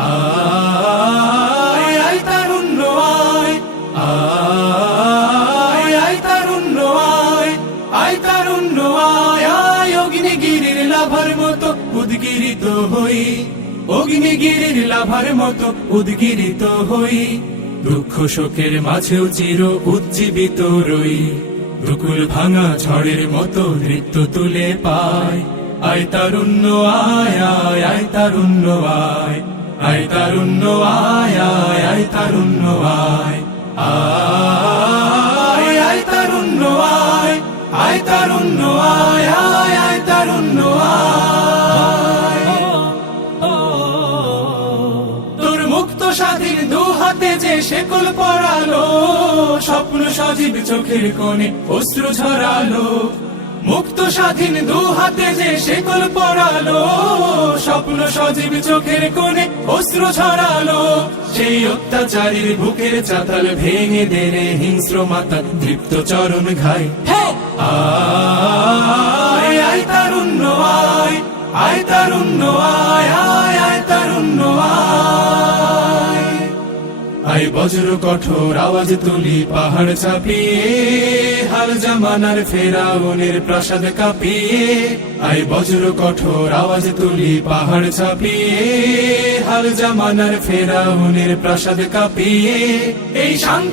আয় আয় তারুণ্য আয়, আয় আয় তারুণ্য আয়, আয় তারুণ্য আয়, আয় অগ্নিগিরির লাভার মতো উদ্গিরিত হই, অগ্নিগিরির লাভার মতো উদ্গিরিত হই, দুঃখ শোকের মাঝেও চির উজ্জীবিত রই, দুকুল ভাঙা ঝড়ের মতো নৃত্য তুলে পায়। আয় তারুণ্য আয়, আয় আয় তারুণ্য আয়, আয় তারুণ্য আয়, আয় আয় তারুণ্য আয়, আয় আয় তারুণ্য আয়, আয় তারুণ্য আয়, আয় আয় তারুণ্য আয়। তোর মুক্ত স্বাধীন দু হাতে যে শেকল পরালো, স্বপ্ন সজীব চোখের কোণে অশ্রু ঝরালো, মুক্ত স্বাধীন দু হাতে যে শেকল পরালো, স্বপ্ন সজীব চোখের কোণে অশ্রু ঝরালো, সেই অত্যাচারীর বুকের চাতাল ভেঙে দেনে হিংস্র মাতা তৃপ্ত চরণ ঘাই। আয় আয় তারুণ্য আয়, আয় তারুণ্য আয়, আয় আয় তারুণ্য আয়। আয় বজ্র কঠোর আওয়াজ তুলি পাহাড় চাপিয়ে, হাল জামানার ফেরাউনের প্রাসাদ কাঁপিয়ে, আয় বজ্র কঠোর আওয়াজ তুলি পাহাড় চাপিয়ে, হাল জামানার ফেরাউনের প্রাসাদ কাঁপিয়ে, এই শান্ত